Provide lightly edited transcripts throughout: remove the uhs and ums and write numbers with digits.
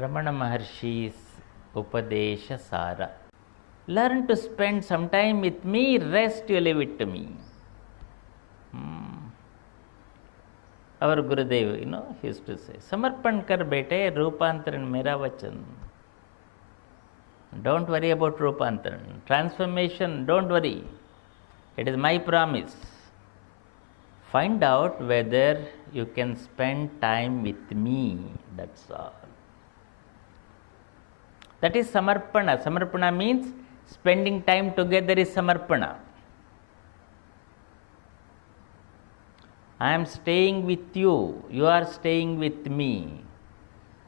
Ramana Maharshi's Upadesa Sara. Learn to spend some time with me, rest you leave it to me. Our Gurudev, he used to say, Samarpan kar bete, Rupantaran mera vachan. Don't worry about Rupantaran. Transformation, don't worry. It is my promise. Find out whether you can spend time with me. That's all. That is Samarpana. Samarpana means spending time together is Samarpana. I am staying with you. You are staying with me.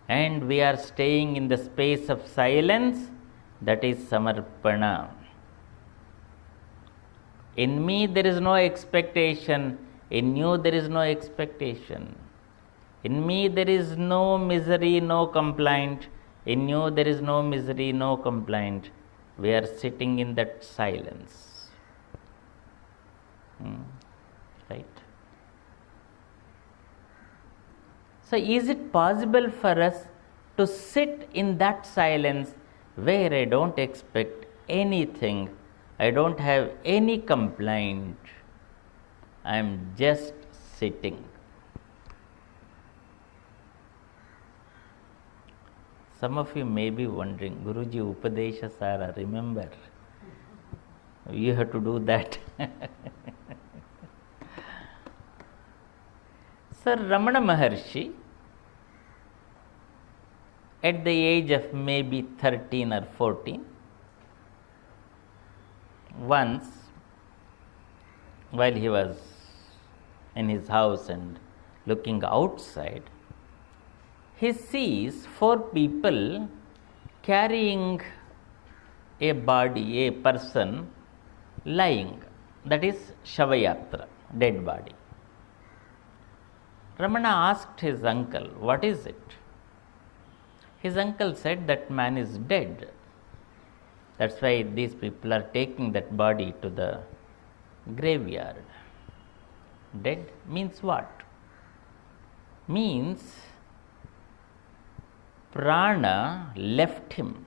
And we are staying in the space of silence. That is Samarpana. In me there is no expectation. In you there is no expectation. In me there is no misery, no complaint. In you there is no misery, no complaint. We are sitting in that silence. Right? So is it possible for us to sit in that silence where I don't expect anything, I don't have any complaint, I am just sitting? Some of you may be wondering, Guruji, Upadesa Sara, remember, you have to do that. Sir Ramana Maharshi, at the age of maybe 13 or 14, once, while he was in his house and looking outside, he sees 4 people carrying a body, a person lying. That is Shavayatra, dead body. Ramana asked his uncle, what is it? His uncle said, that man is dead. That's why these people are taking that body to the graveyard. Dead means what? Means prana left him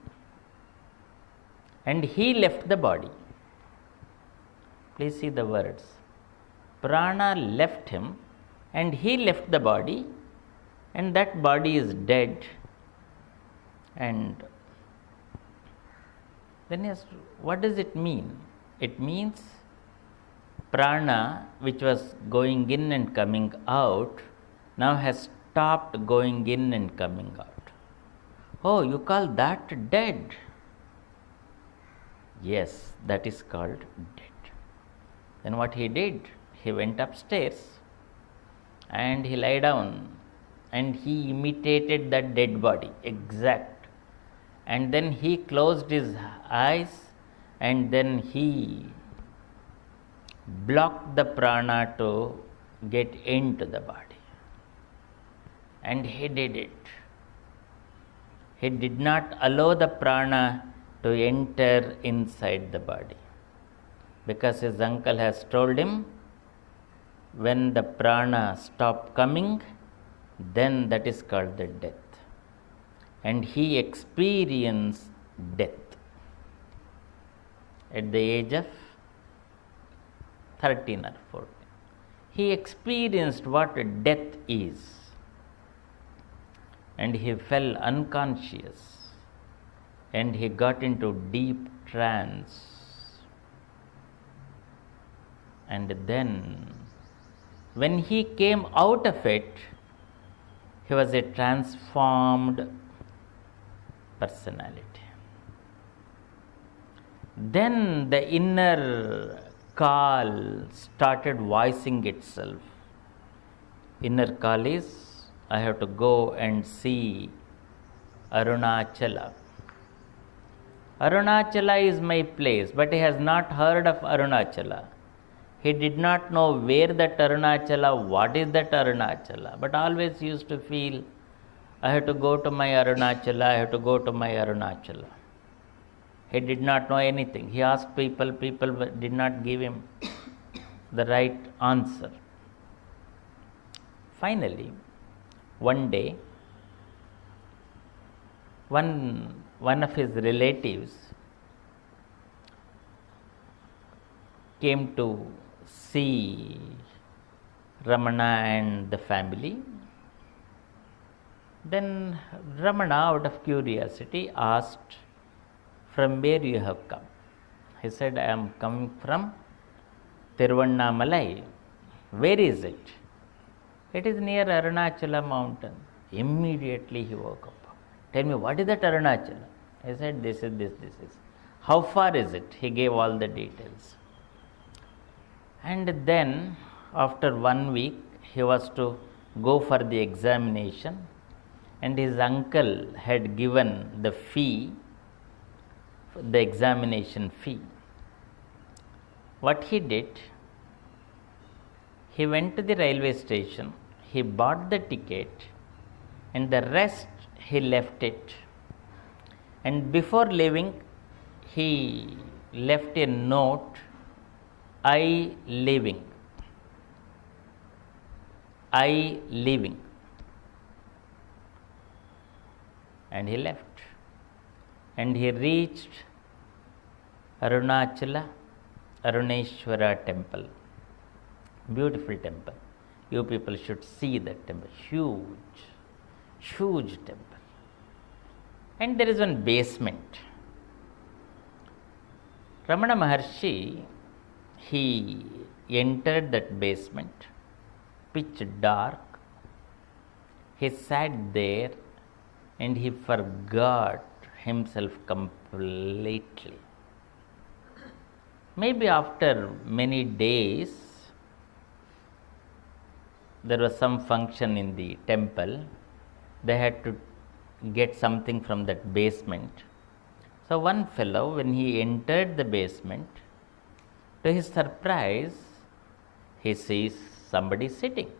and he left the body. Please see the words. Prana left him and he left the body, and that body is dead. And then he asked, what does it mean? It means prana, which was going in and coming out, now has stopped going in and coming out. Oh, you call that dead? Yes, that is called dead. Then what he did? He went upstairs and he lay down and he imitated that dead body, exact. And then he closed his eyes and then he blocked the prana to get into the body. And he did it. He did not allow the prana to enter inside the body, because his uncle has told him, when the prana stop coming, then that is called the death. And he experienced death at the age of 13 or 14. He experienced what death is. And he fell unconscious and he got into deep trance. And then when he came out of it, he was a transformed personality. Then the inner call started voicing itself. Inner call is, I have to go and see Arunachala. Arunachala is my place, but he has not heard of Arunachala. He did not know where that Arunachala, what is that Arunachala, but always used to feel, I have to go to my Arunachala, I have to go to my Arunachala. He did not know anything. He asked people, people did not give him the right answer. Finally, one day, one of his relatives came to see Ramana and the family. Then Ramana, out of curiosity, asked, "From where you have come?" He said, "I am coming from Tiruvannamalai." "Where is it?" "It is near Arunachala mountain." Immediately he woke up. "Tell me, what is that Arunachala?" He said, "This is this is." "How far is it?" He gave all the details. And then after 1 week he was to go for the examination, and his uncle had given the fee, the examination fee. What he did, he went to the railway station, he bought the ticket, and the rest he left it. And before leaving, he left a note, "I leaving, I leaving," and he left. And he reached Arunachala, Aruneshwara temple. Beautiful temple. You people should see that temple. Huge, huge temple. And there is one basement. Ramana Maharshi, he entered that basement, pitch dark. He sat there and he forgot himself completely. Maybe after many days, there was some function in the temple. They had to get something from that basement. So one fellow, when he entered the basement, to his surprise, he sees somebody sitting.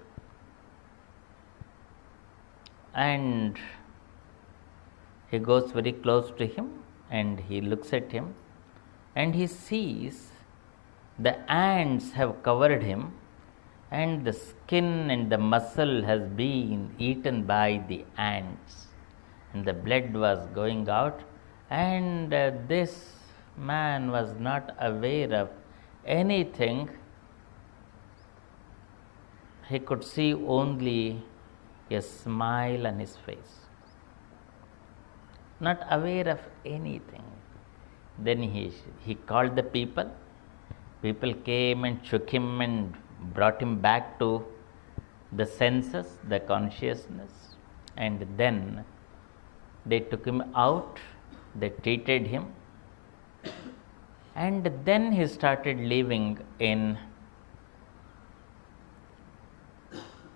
And he goes very close to him and he looks at him, and he sees the ants have covered him, and the skin and the muscle has been eaten by the ants, and the blood was going out, and this man was not aware of anything. He could see only a smile on his face, not aware of anything. Then he called the people. People came and shook him and brought him back to the senses, the consciousness, and then they took him out, they treated him, and then he started living in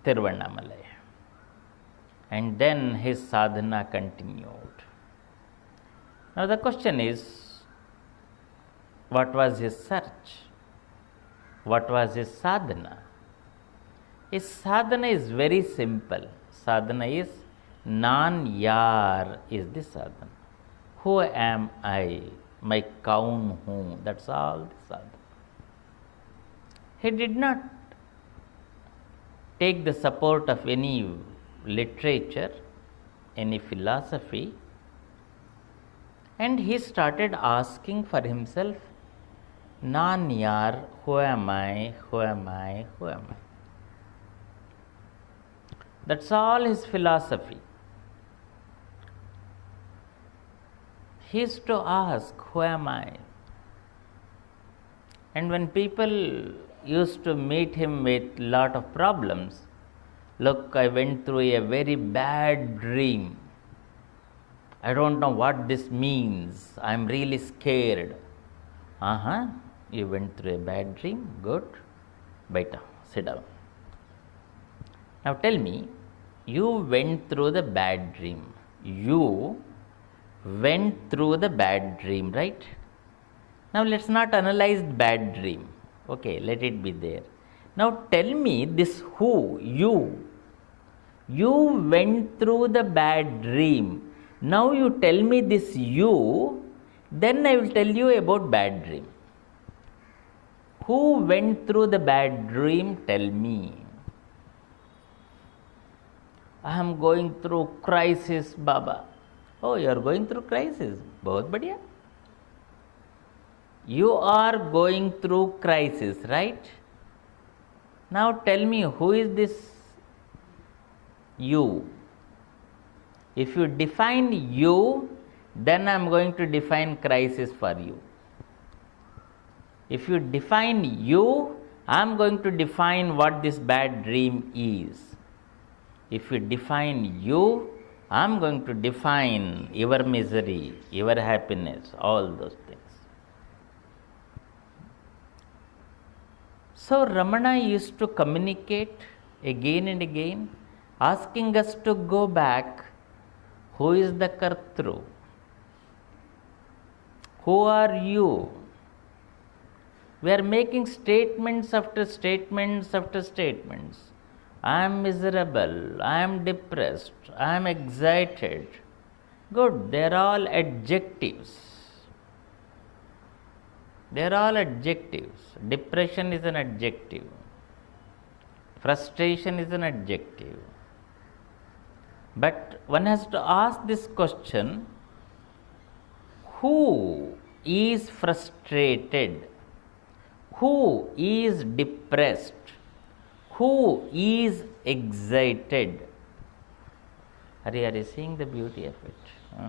Tiruvannamalai, and then his sadhana continued. Now the question is, what was his search? What was his sadhana? His sadhana is very simple. Sadhana is nan-yar is the sadhana. Who am I? My kaun hu. That's all the sadhana. He did not take the support of any literature, any philosophy, and he started asking for himself, nan-yar, who am I, who am I, who am I? That's all his philosophy. He used to ask, who am I? And when people used to meet him with lot of problems, look, I went through a very bad dream. I don't know what this means. I'm really scared. You went through a bad dream? Good. Beta, sit down. Now tell me, you went through the bad dream. You went through the bad dream, right? Now let's not analyze the bad dream. Okay, let it be there. Now tell me this who, you went through the bad dream. Now you tell me this you, then I will tell you about bad dream. Who went through the bad dream? Tell me. I am going through crisis, Baba. Oh, you are going through crisis. Bahut badhiya. You are going through crisis, right? Now tell me, who is this you? If you define you, then I am going to define crisis for you. If you define you, I am going to define what this bad dream is. If you define you, I am going to define your misery, your happiness, all those things. So Ramana used to communicate again and again, asking us to go back. Who is the Kartru? Who are you? We are making statements after statements after statements. I am miserable, I am depressed, I am excited. Good, they are all adjectives. They are all adjectives. Depression is an adjective. Frustration is an adjective. But one has to ask this question, who is frustrated? Who is depressed? Who is excited? Are you seeing the beauty of it?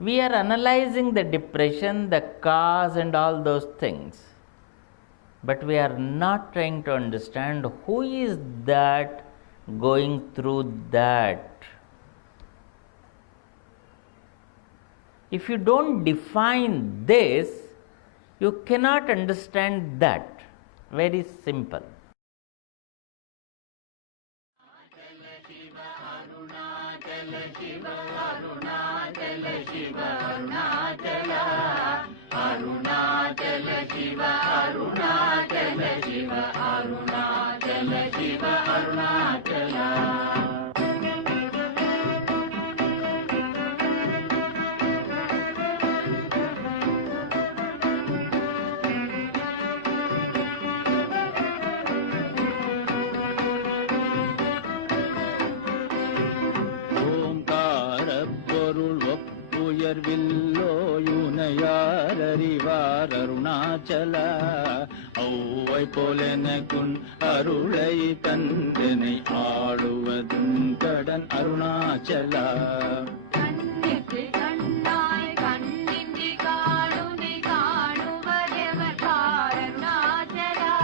We are analyzing the depression, the cause and all those things. But we are not trying to understand who is that going through that. If you don't define this, you cannot understand that. Very simple. Arunachal Avvai போலெனக்குன் அருளை தந்தனை ஆடுவதும் கடன் அருணாச்சல கண்ணுக்கு கண்ணாய் கண்ணின்றி காணுனை காணுவதெவர் அருணாச்சலா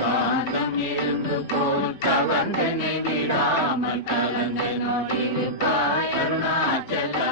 காந்தம் இருந்து போல் கவந்தனை விடாமல் கலந்தனோடிருப்பாய் அருணாச்சலா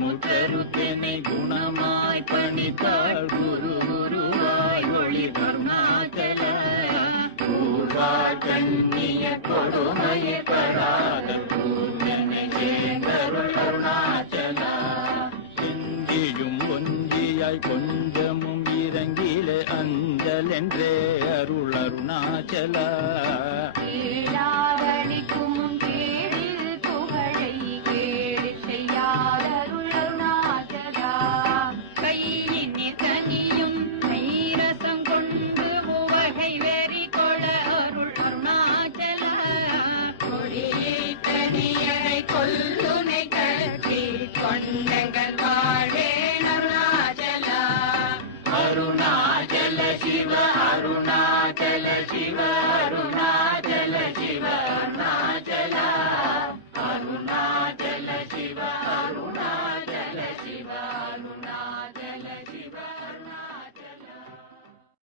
முற்றருத்தனை குணமாய் பணித்தாள் குரு குருவாய் ஒளி அருணாச்சல பூர்வாய் கண்ணிய கொடுமையை படாத பூர்ணனை சேர்ந்தருள் அருணாச்சல செஞ்சியும் ஒன்றியாய் கொஞ்சமும் இறங்கிலே அஞ்சல் என்றே அருள் Arunachal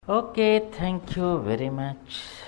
Okay, thank you very much.